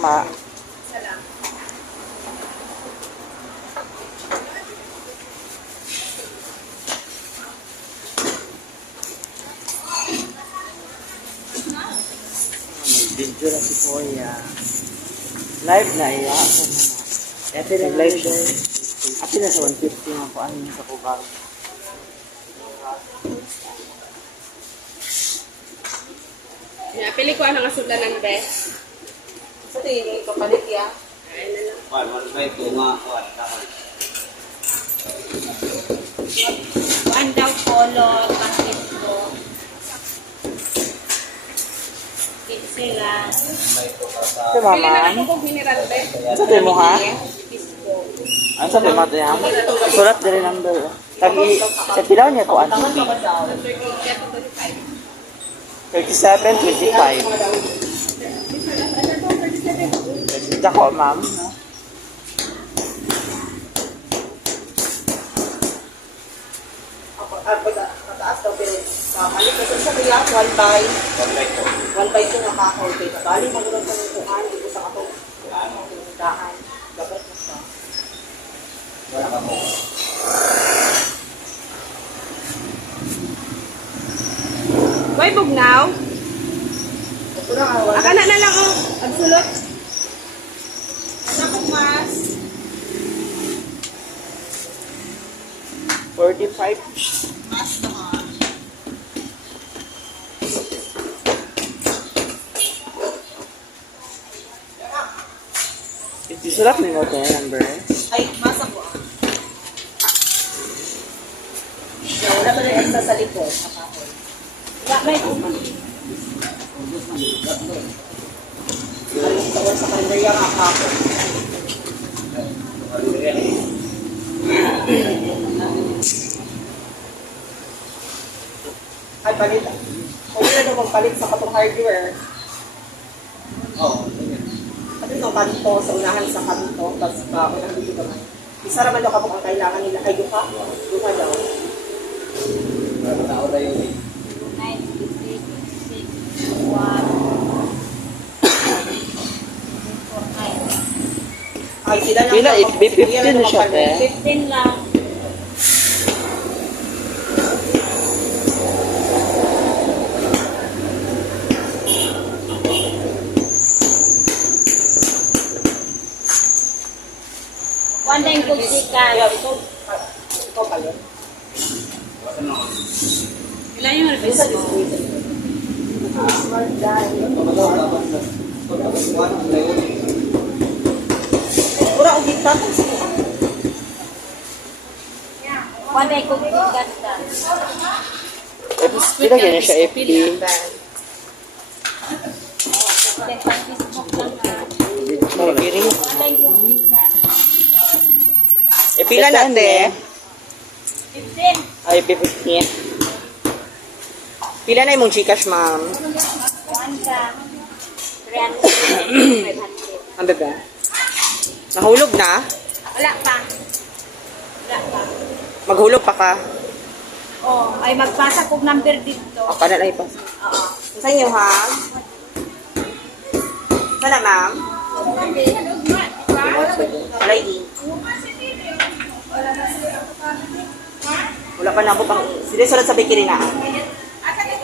Ma. Video na si Kuya. Live na iya. Ito na live siya. Ito na sa 150 nga po. Ano yung sa Cubao? Pili ko ang nangasudan ng best. Sa tingin ko palit ya. Ay na lang. One daw color, packet ko. Sila. Ito mama. Pili na lang kung mineral best. Sa tayo mo ha? Pisco. Ano sa tayo mata yan? Sulat din rin number. Tagi, sa pilaw niya po ang 37.25. Dako, ma'am. Mataas daw pero balik kasi sa kaya 1 by 2 nga kakao kay bali magulong sa kuan dito sa ato daan dapat mo sa Boy bugnaw. Akana na lang oh, agsulot. Sa mas 45. mas naman. Isulat mo yung tayo number. Ay, masa ko. Wala ba na extra sa likod? Wala ba ito? Aling tawag sa kalendarya nga ako. Ay, palit. Kung wala daw magpalit sa katong hardware. Oo. Pati ito kanto sa unahan sa kanto. Tapos unang dito naman. Isa naman daw kapag ang kailangan nila. Ay, duha. Duha daw. Tao na yun eh. 9, 6, 1. Ay, sila lang. Pila, 15 na siya, te. 15 lang. One time kung sikat. Ikaw pa yun. Ilan yung request mo? Pura ang kita. One time kung sikat ka. Pila ganyan siya, FP. Margiri. One time kung sikat. Pila na, te? 15. Ay, 50. Pila na yung Gcash, ma'am? 1 ka. 300. 500. Ang bebe? Nahulog na? Wala pa. Wala pa. Maghulog pa ka? Oh, ay magpasa kog number dito. Ako na lang ipas. Oo. Sa inyo, ha? Sana, ma'am? Lady. Wala pa na ako pang... Sige, sulat sa bikini na.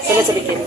Sulat sa bikini.